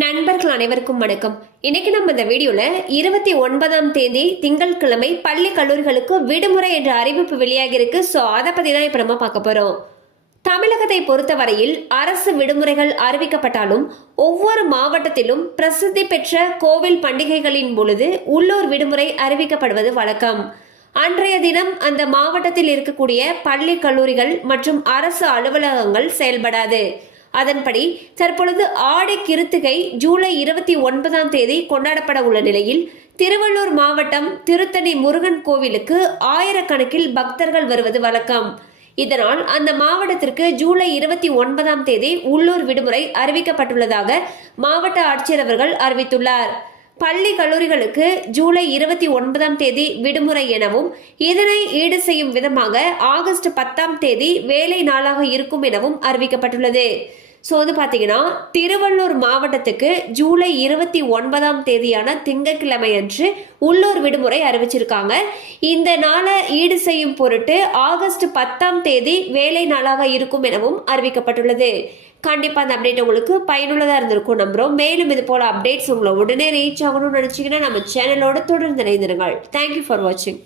நண்பர்கள் அனைவருக்கும் வணக்கம். இன்னைக்கு நம்ம இந்த வீடியோல 29ஆம் தேதி திங்கட்கிழமை பள்ளி கல்லூரிகளுக்கு விடுமுறை என்ற அறிவிப்பு வெளியாகி இருக்கு. ஸோ அதை பத்தி தான் இப்ப நம்ம பார்க்க போறோம். தமிழகத்தை பொறுத்தவரையில் அரசு விடுமுறைகள் அறிவிக்கப்பட்டாலும் ஒவ்வொரு மாவட்டத்திலும் பிரசித்தி பெற்ற கோவில் பண்டிகைகளின் பொழுது உள்ளூர் விடுமுறை அறிவிக்கப்படுவது வழக்கம். அன்றைய தினம் அந்த மாவட்டத்தில் இருக்கக்கூடிய பள்ளி கல்லூரிகள் மற்றும் அரசு அலுவலகங்கள் செயல்படாது. அதன்படி தற்பொழுது ஆடி கிருத்திகை ஜூலை 29ஆம் தேதி கொண்டாடப்பட உள்ள நிலையில் திருவள்ளூர் மாவட்டம் திருத்தணி முருகன் கோவிலுக்கு ஆயிரக்கணக்கில் பக்தர்கள் வருவது வழக்கம். இதனால் அந்த மாவட்டத்திற்கு ஜூலை 29ஆம் தேதி உள்ளூர் விடுமுறை அறிவிக்கப்பட்டுள்ளதாக மாவட்ட ஆட்சியர் அவர்கள் அறிவித்துள்ளார். பள்ளி கல்லூரிகளுக்கு ஜூலை 29ஆம் தேதி விடுமுறை எனவும் இதனை ஈடு செய்யும் விதமாக ஆகஸ்ட் 10ஆம் தேதி வேலை நாளாக இருக்கும் எனவும் அறிவிக்கப்பட்டுள்ளது. ஸோ பார்த்தீங்கன்னா திருவள்ளூர் மாவட்டத்துக்கு ஜூலை 29ஆம் தேதியான திங்கட்கிழமை அன்று உள்ளூர் விடுமுறை அறிவிச்சிருக்காங்க. இந்த நாளை ஈடு செய்யும் பொருட்டு ஆகஸ்ட் 10ஆம் தேதி வேலை நாளாக இருக்கும் எனவும் அறிவிக்கப்பட்டுள்ளது. கண்டிப்பா அந்த அப்டேட் உங்களுக்கு பயனுள்ளதா இருந்திருக்கும் நம்புறோம். மேலும் இது போல அப்டேட்ஸ் உங்களை உடனே ரீச் ஆகணும்னு நினைச்சீங்கன்னா நம்ம சேனலோட தொடர்ந்து இணைந்திருங்கள். தேங்க்யூ ஃபார் வாட்சிங்.